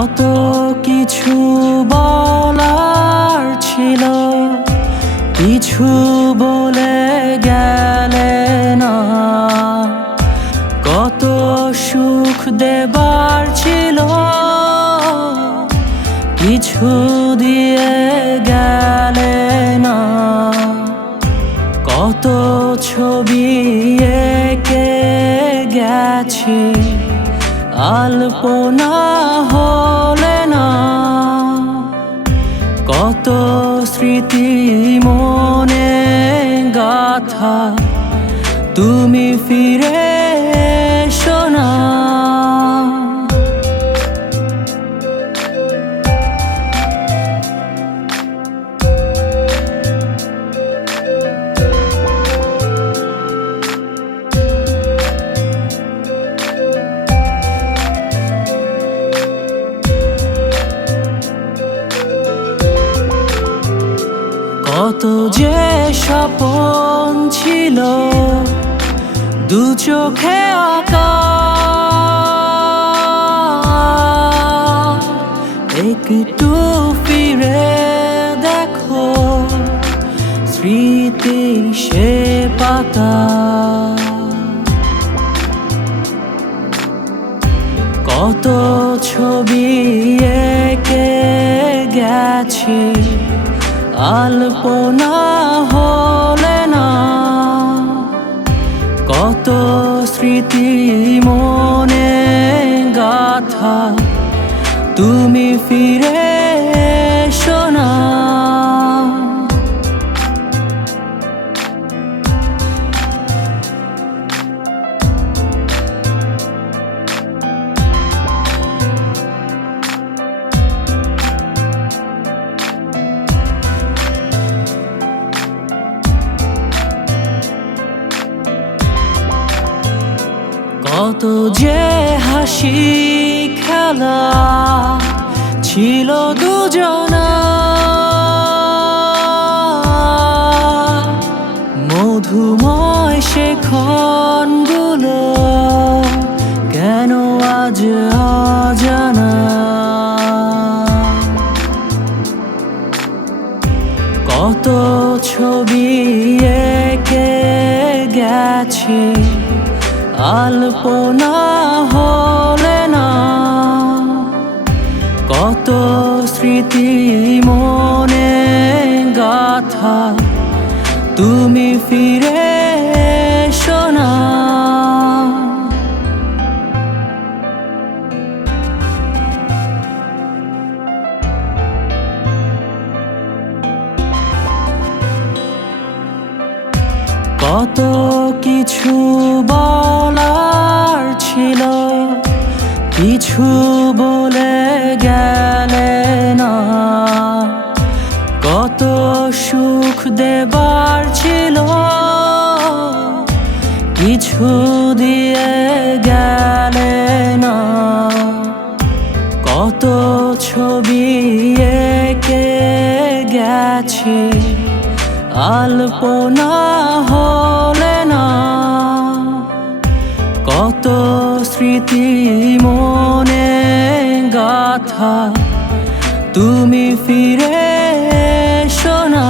কত কিছু বলার ছিল, কিছু বলে গেলে না। কত সুখ দেবার ছিল, কিছু দিয়ে গেলে না। কত ছবি এঁকে গেছি, আলপনা হলে না। কত স্মৃতি মনে গাথা, তুমি ফিরে এসো না। কত যে স্বপন ছিল দু চোখে আঁকা, একটু ফিরে দেখো স্মৃতির সে পাতা। কত ছবি এঁকে গেছি, আলপনা হলে না। কত স্মৃতি মনে গাথা, তুমি ফিরে এসো না। কত যে হাসি খেলা ছিল দুজনা, মধুময় সে ক্ষণগুলো কেন আজ অজানা। কত ছবি এঁকে গেছি, আলপনা হলে না। কত স্মৃতি মনে গাথা, তুমি ফিরে এসো না। কত কিছু বলার ছিল, কিছু বলে গেলে না। কত সুখ দেবার ছিল, কিছু দিয়ে গেলে না। কত ছবি এঁকে গেছি, আলপনা হলে না। কত স্মৃতি মনে গাথা, তুমি ফিরে এসো না।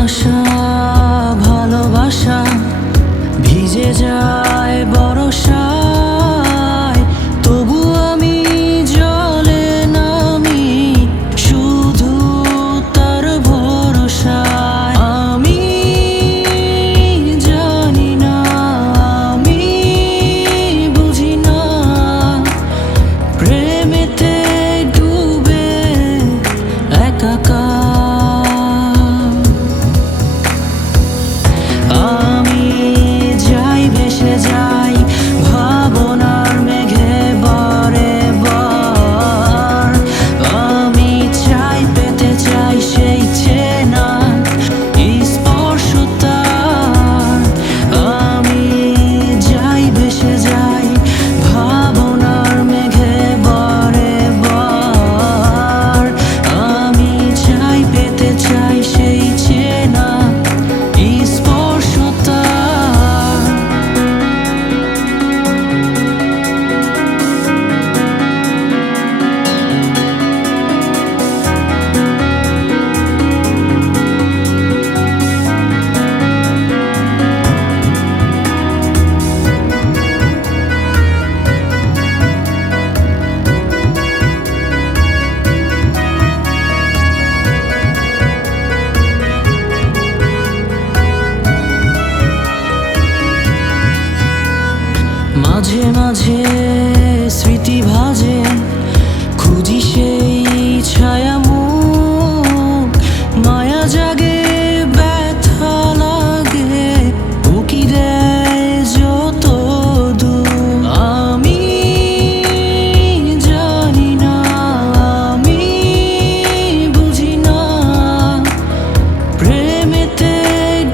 আশা ভালোবাসা ভিজে যায় বরষায়, তবু আমি জলে নামি শুধু তার ভরসায়। আমি জানি না, আমি বুঝি না, প্রেমেতে ডুবে একাকার। আমি যাই ভেসে যাই ভাবনার মেঘে বারে বার। আমি চাই পেতে চাই সেই চেনা স্পর্শতার। আমি যাই ভেসে যাই ভাবনার মেঘে বারে বার। আমি চাই পেতে চাই সেই চেনা স্পর্শতার। মাঝে মাঝে স্মৃতি ভাজে, খুঁজি সেই ছায়া মুখ। মায়া জাগে, ব্যথা লাগে, উকি দেয় যত দূর। আমি জানি না, আমি বুঝি না, প্রেমেতে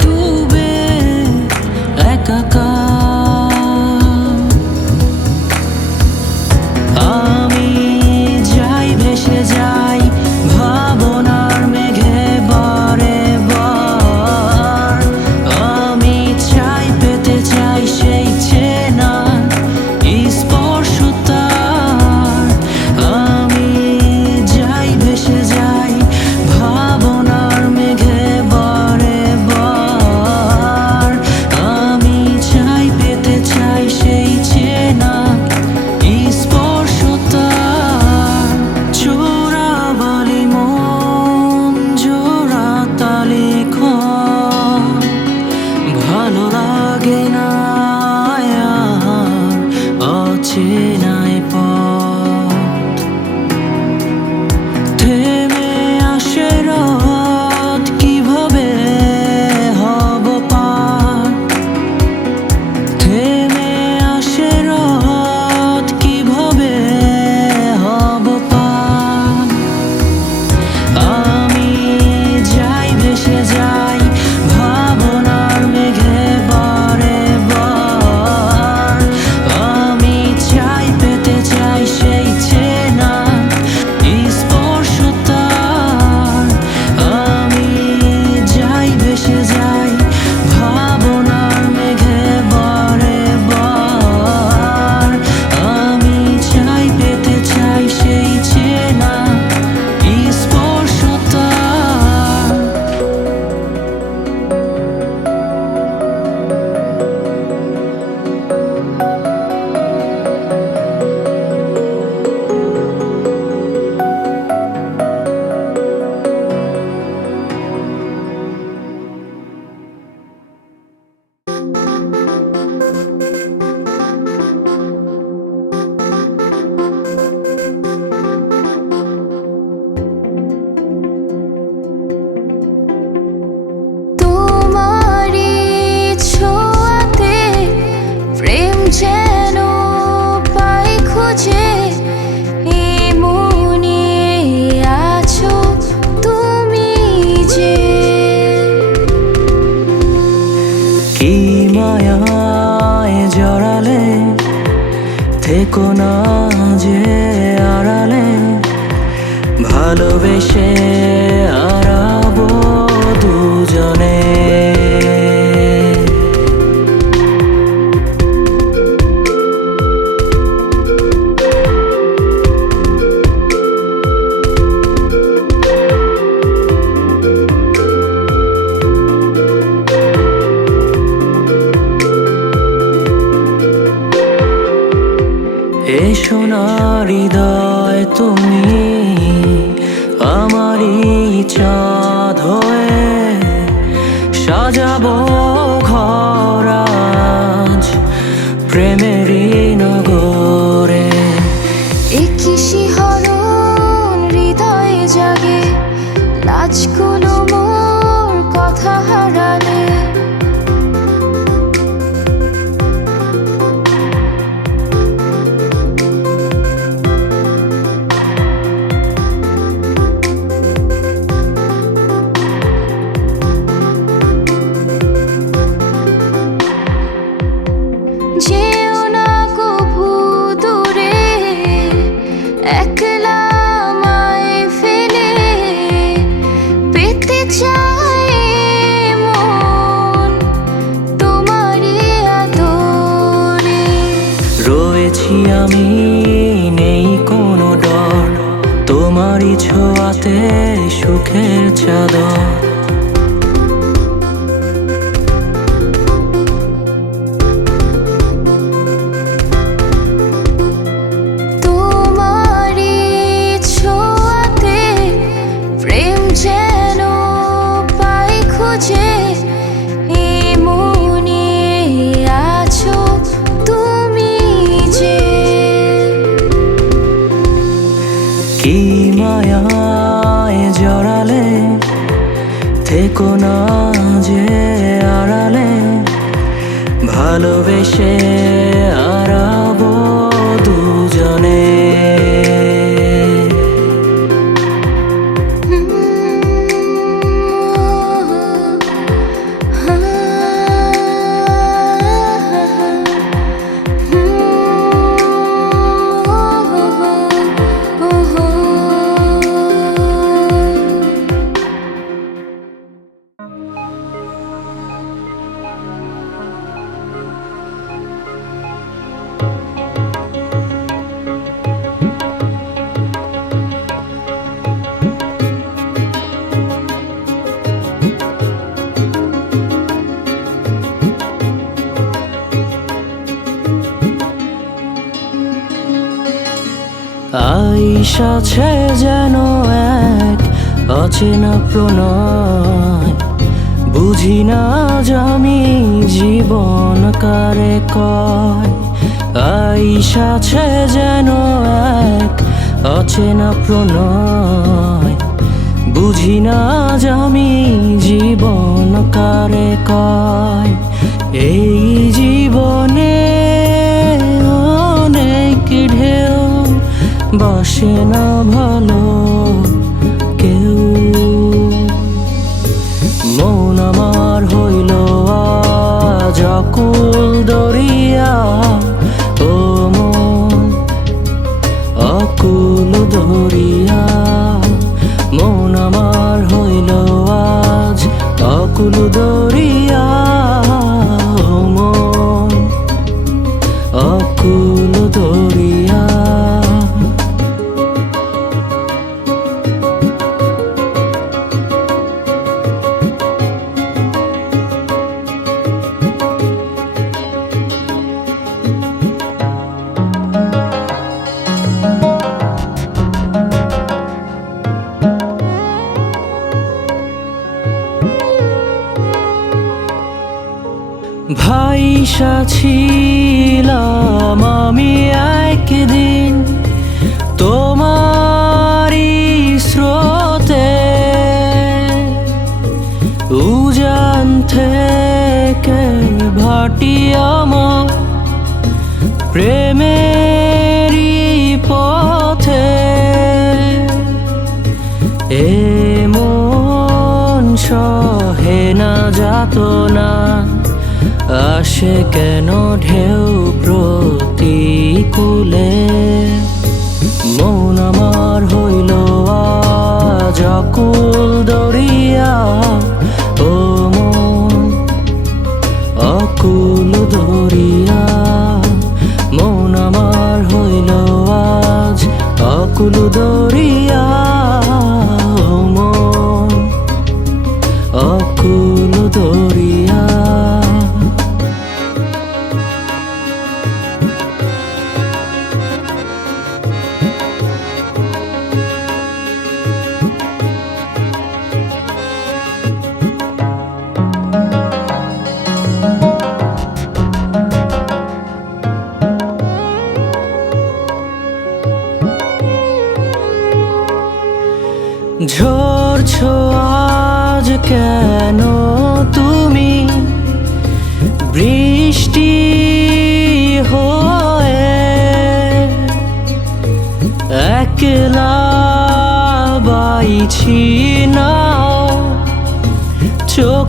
ডুবে একাকার। আমি যাই ভেসে যাই ভাবনার মেঘে বারে বার। আমি চাই পেতে চাই সেই চেনা স্পর্শতার। আমি যাই ভেসে যাই ভাবনার মেঘে বারে বার। আমি চাই পেতে চাই সেই চেনা স্পর্শতার। চোরাবালি মন জোড়া তালে ভালো লাগে না আর অচেনায় পথ। থেমে আসে রাত, কিভাবে হব পার। থেমে আসে রাত, কিভাবে হব পার। আমি যাই ভেসে যাই ভাবনার মেঘে বারে বার। আমি চাই পেতে চাই সেই চেনা স্পর্শতার। আমি যাই ভেসে যাই ভাবনার মেঘে বারে বার। আমি চাই পেতে চাই সেই চেনা স্পর্শতার। তোমারই ছোঁয়াতে প্রেম যেন পাই খুঁজে। এমনি আছো তুমি যে, কি মায়ায় জড়ালে, থেকো না যে আড়ালে। ভালোবেসে হারাবো দুজনে। সাজাবো ঘর আজ প্রেমেরই নগরে। একই শিহরণ হৃদয়ে জাগে, লাজগুলো মোর কথা হারালে। যেও না কভু দূরে, একলা আমায় ফেলে। পেতে চাই মন তোমারই আদরে। রয়েছি আমি, নেই কোনো ডর, তোমারই ছোঁয়াতে সুখের চাদর। তোমারই ছোঁয়াতে প্রেম যেন পাই খুঁজে। এই মনে আছো তুমি যে। কি মায়ায় জড়ালে, থেকো না যে আড়ালে। ভালোবেসে হারাবো দুজনে। আইস আছে যেন এক অচেনা প্রণয়। বুঝি না আমি জীবন কারে কয়। আইস আছে যেন এক অচেনা প্রণয়। বুঝি না আমি জীবন কারে কয়। এই জীবনে অনেক ঢেউ, বসে না ভালো কেউ। মন আমার হইল আজ অকুল দরিয়া। ও মন অকুল দরিয়া। মন আমার হইল আজ অকুল দরিয়া। ও মন অকুল দরিয়া। ভাইসা ছিলাম আমি একদিন তোমারই স্রোতে। উজান থেকে ভাটি আমার প্রেমেরই পথে। এ মন সহে না যাতনা, আসে কেন ঢেউ প্রতিকূলে। মন আমার হইল আজ অকুল দরিয়া। ও মন অকুল দরিয়া। মন আমার হইল আজ অকুল দরিয়া। ও মন অকুল দরিয়া।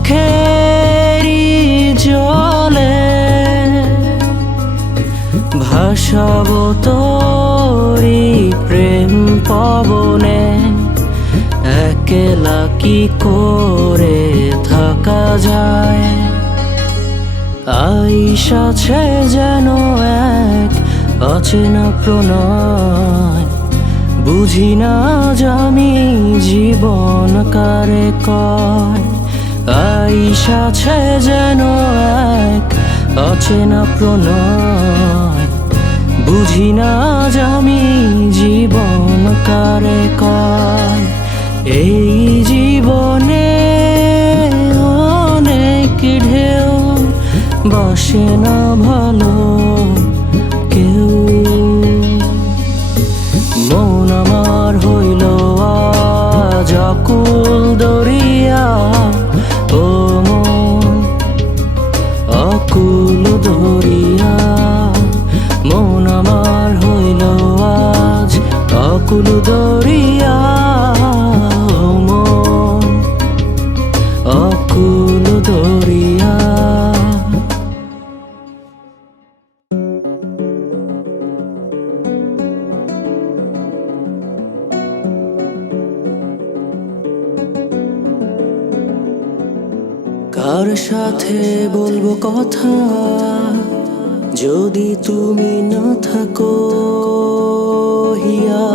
চোখেরই জলে ভাসাবো তোরি প্রেম পবনে। একলা কি করে থাকা যায়, আইস আছে যেন এক অচেনা প্রণয়। বুঝি না আমি জীবন কারে কয়, আইস আছে যেন এক অচেনা প্রণয়। বুঝি না আমি জীবন কারে কয়। এই জীবনে অনেক ঢেউ, বসে না ভালো কেউ। মন আমার হইল আজ অকুল দরিয়া, ও মন অকুল দরিয়া। মন আমার হইল আজ অকুল দরিয়া, ও মন অকুল দরিয়া। কার সাথে বলবো কথা যদি তুমি না থাকো হিয়া?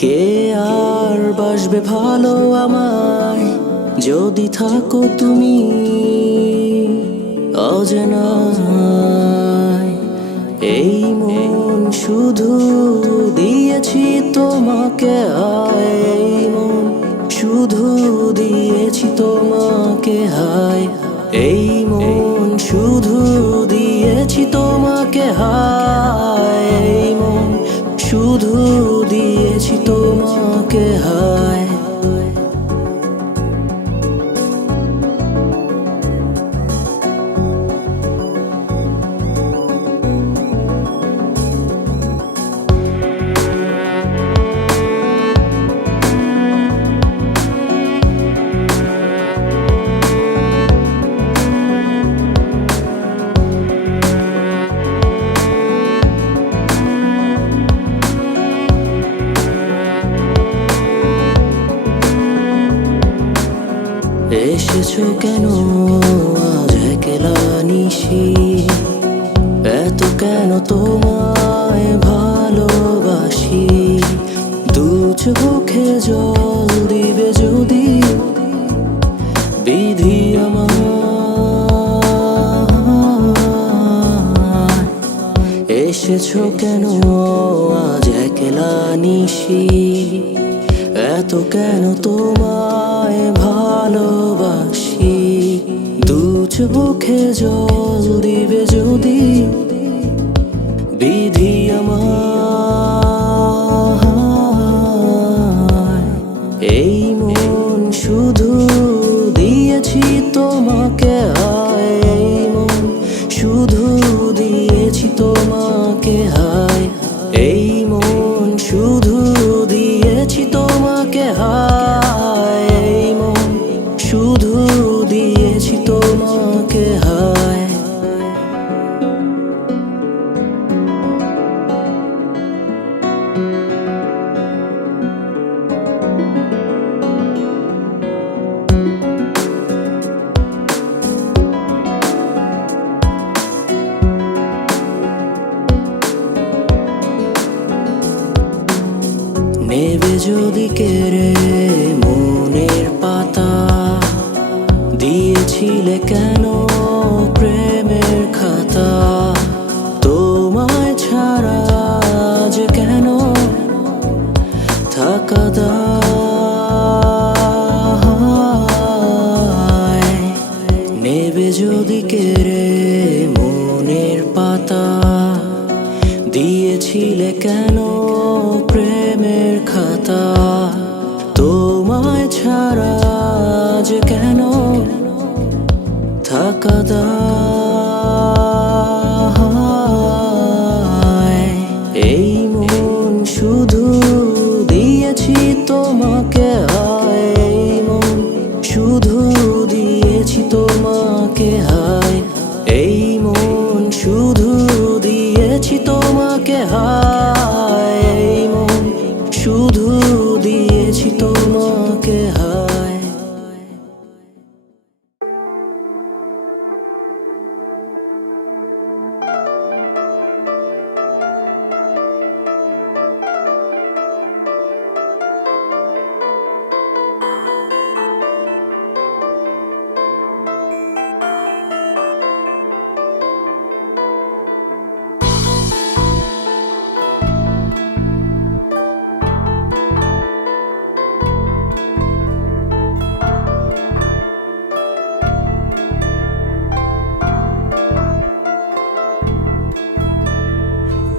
কে আর বাসবে ভালো আমায় যদি থাকো তুমি অজানায়? এই মন শুধু দিয়েছি তোমাকে, আয় এই মন শুধু দিয়েছি তোমাকে, হায় এই মন শুধু দিয়েছি তোমাকে, হায় এই মন শুধু দিয়েছি তোমাকে, হায়। এসেছো কেন আজ একলা নিশি? এত কেন তোমায় ভালোবাসি? দু চোখে জল দিবে যদি বিধি আমার। এসেছো কেন আজ একলা নিশি? এত কেন তোমায় ভালোবাসি? দু চোখে জল দিবে যদি বিধি আমার। এই মন শুধু দিয়েছি তোমাকে, হায় এই মন শুধু দিয়েছি তোমাকে, হায় এই মন শুধু দিয়েছি তোমাকে, হায় এই মন শুধু দিয়েছি তোমাকে, হায়। নেবে যদি কেড়ে মনের পাতা, দিয়েছিলে কেন প্রেমের খাতা? তোমায় ছাড়া যে কেন থাকা দায়? নেবে যদি কেড়ে মনের পাতা, দিয়েছিলে কেন প্রেমের খাতা? তোমায় ছাড়া যে কেন থাকা দায়? এই মন শুধু দিয়েছি তোমাকে, হায় এই মন শুধু তোমাকে হায়, এই মন শুধু দিয়েছি তোমাকে হায়, এই মন শুধু দিয়েছি তোমাকে হায়।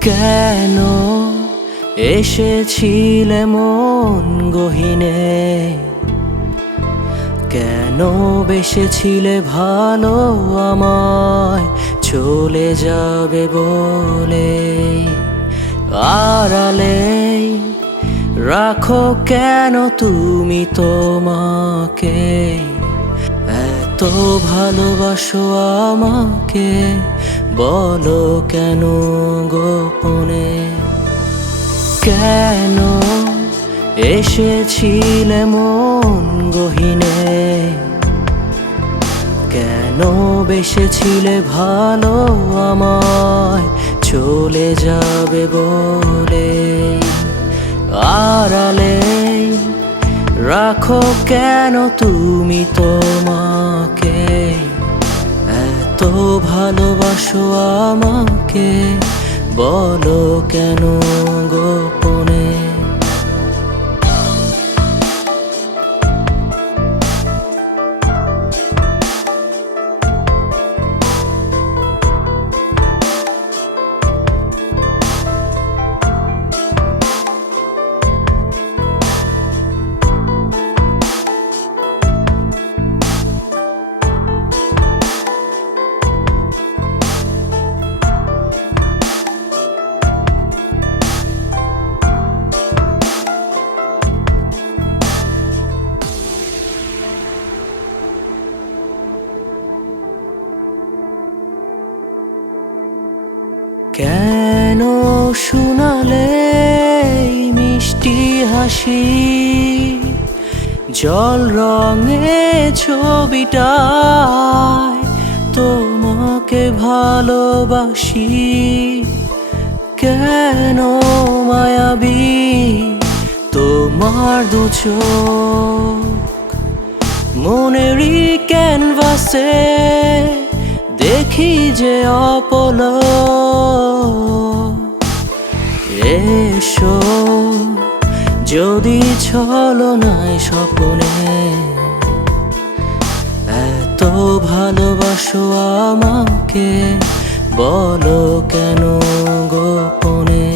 কেন এসেছিলে মন গহীনে, কেন বেসেছিলে ভালো আমায় চলে যাবে বলে, আড়ালে রাখো কেন তুমি তোমাকে, এত ভালোবাসো আমাকে বলো কেন গোপনে। কেন এসেছিলে মন গহীনে, কেন বেসেছিলে ভালো আমায় চলে যাবে বলে, আড়ালে রাখো কেন তুমি তোমাকে, এত ভালোবাসো আমাকে বলো কেন গোপনে। কেন শুনালে মিষ্টি হাসি, জল রঙে ছবিটায় তোমাকে ভালোবাসি, কেন মায়াবী তোমার দু চোখ, মনেরই ক্যানভাসে দেখি যে অপলক। এসো যদি ছলনায় স্বপ্নে, এত ভালোবাসো আমাকে বলো কেন গোপনে।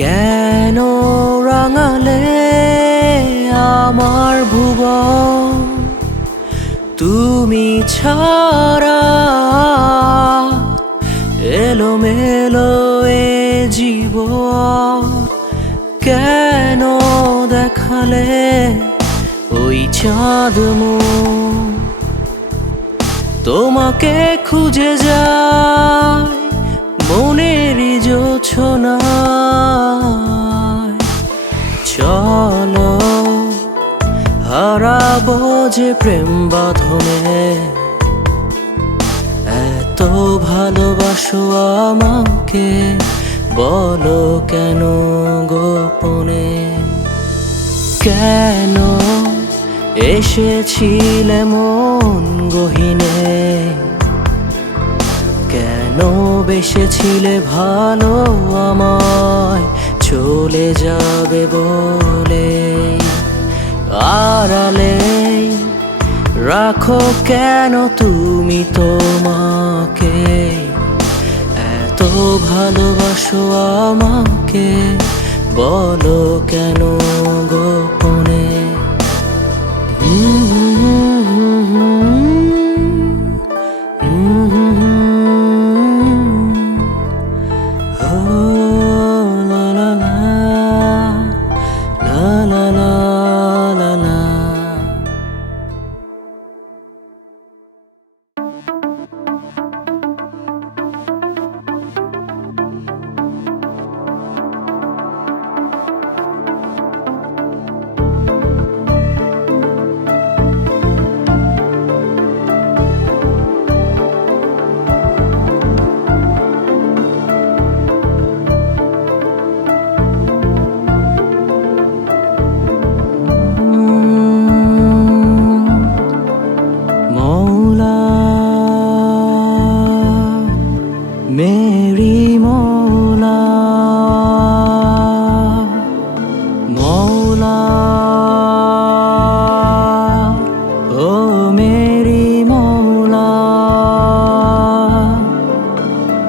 কেন রাঙালে আমার ভুবন তুমি ছাড়া, এলোমেলো এ জীবন কেন দেখালে ওই চাঁদ মুখ, তোমাকে খুঁজে যায় মনেরই জোছনায়। চলো হারাবো যে প্রেম বাঁধনে, এত ভালোবাসো আমাকে বলো কেন গোপনে। কেন এসেছিলে মন গহীনে, কেন বেসেছিলে ভালো আমায় চলে যাবে বলে, আড়ালে রাখো কেন তুমি তোমাকে, এত ভালোবাসো আমাকে, বলো কেন গোপনে। ও লা লা লা, লা লা লা লা লা। মৌলা মেরি মৌলা, মৌলা ও মেরি মৌলা,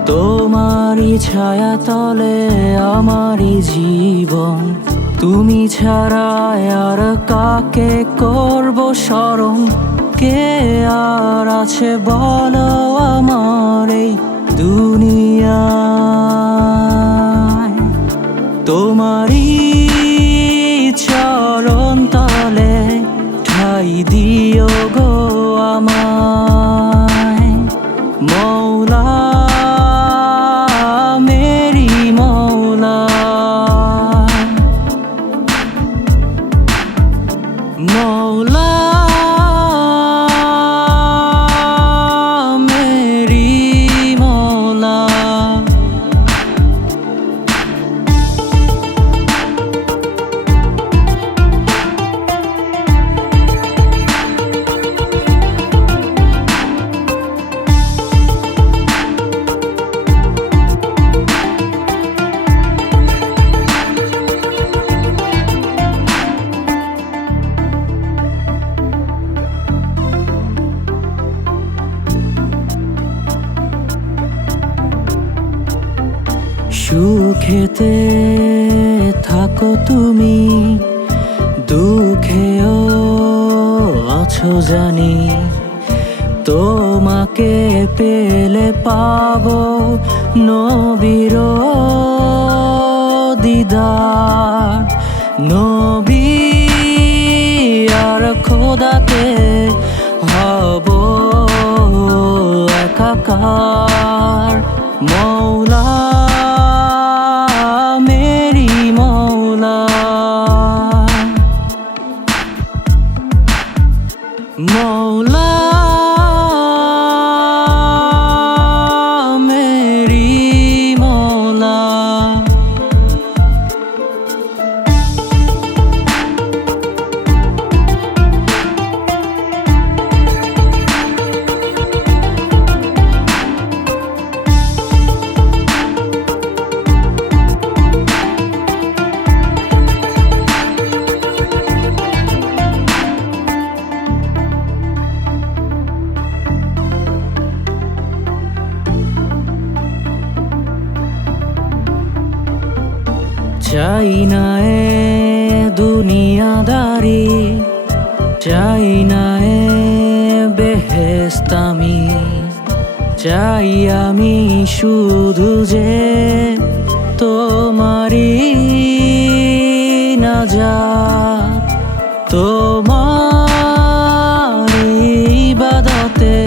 তোমারই ছায়া তলে আমারই জীবন, তুমি ছাড়া আর কাকে করব স্মরণ। কে আর আছে বলো আমার এই দুনিয়ায়, তোমারই চরণ তলে ঠাই দিও গো আমায়। মৌলা মেরি মৌলা, মৌলা মেরি মৌলা। সুখেতে থাকো তুমি, দুঃখেও আছো জানি, তোমাকে পেলে পাবো নবীর দিদার। নবী আর খোদাতে হব একাকার। মৌলা মেরি মৌলা, মৌলা মেরি মৌলা। চাই না এ দুনিয়াদারি, চাই না এ বেহেশত আমি, চাই আমি শুধু যে তোমারই নাজাত। তোমার ইবাদতে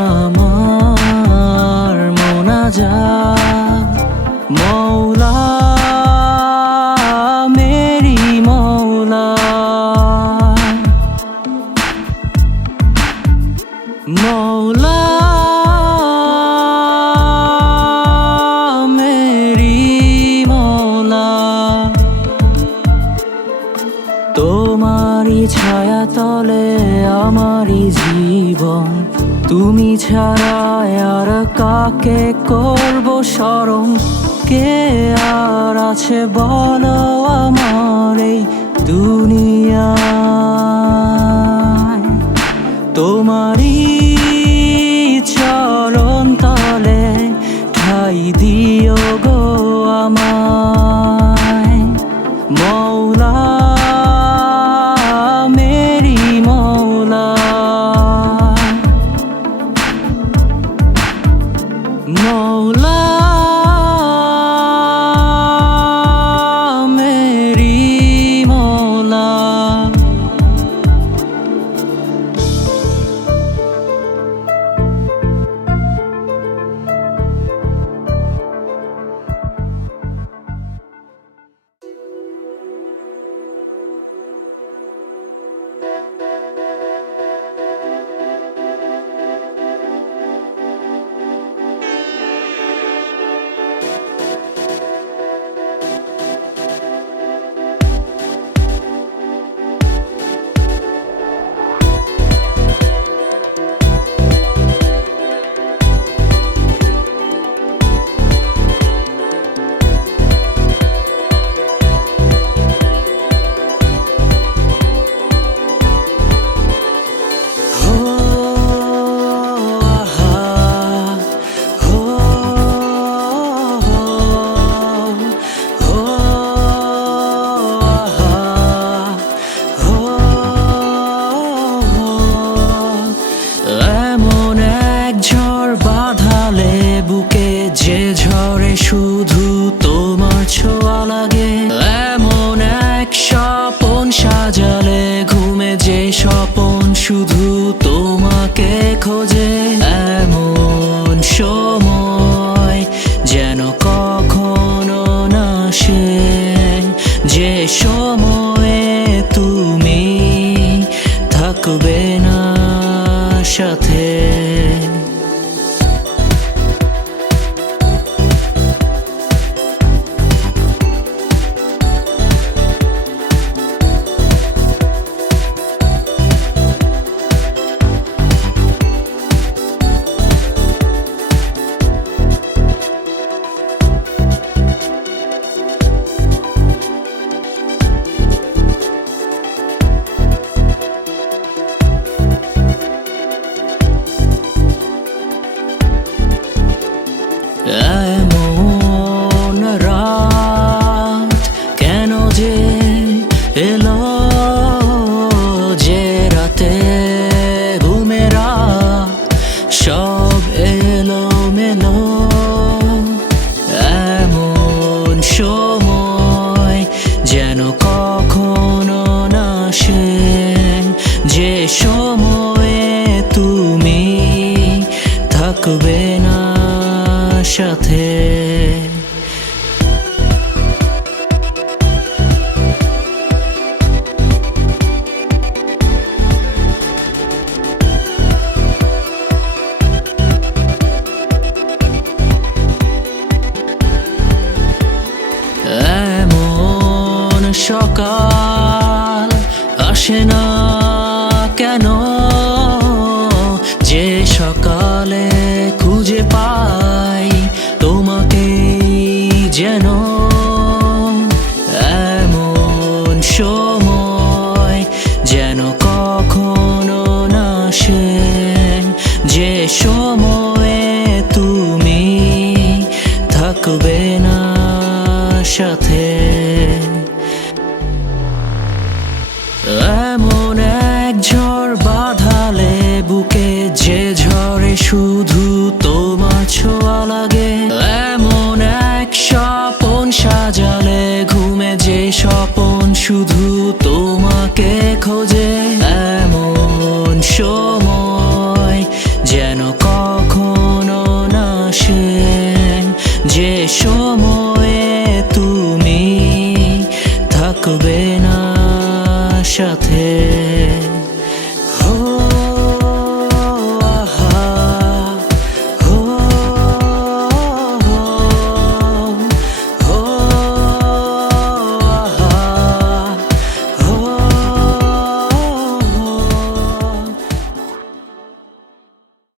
আমার মোনাজাত। মৌলা মেরি মৌলা, মৌলা মেরি মৌলা। তোমারই ছায়া তলে আমারই জীবন, তুমি ছাড়া আর কাকে করব স্মরণ। কে আর আছে বলো আমার এই দুনিয়ায়, তোমারই চরণ তলে ঠাই দিও গো আমায় মৌলা মেরি মৌলা মৌলা মেরি মৌলা এমন এক ঝড় বাঁধালে বুকে যে ঝড়ে শুধু তোমার ছোঁয়া লাগে এমন এক স্বপন সাজালে ঘুমে যে স্বপন শুধু তোমাকে খোঁজে এমন সময় যেন কখনো না সে যে সময়ে তুমি থাকবে না সাথে এমন রাত কেন যে এলো যে রাতে ঘুমেরা সব এলো মেলো এমন সময় যেন কখনো না সে যে সময়ে তুমি থাকবে না সাথে এমন সকাল আসে না কেন যে সকালে খুঁজে পাই তোমাকে যেন এমন সময় যেন কখনো না সে যে সময়ে তুমি থাকবে না সাথে এমন এক ঝড় বাঁধালে বুকে যে ঝড়ে শুধু তোমার ছোঁয়া লাগে এমন এক স্বপন সাজালে ঘুমে যে স্বপন শুধু তোমাকে খোঁজে এমন সময় যেন কখনো না সে যে সময়ে তুমি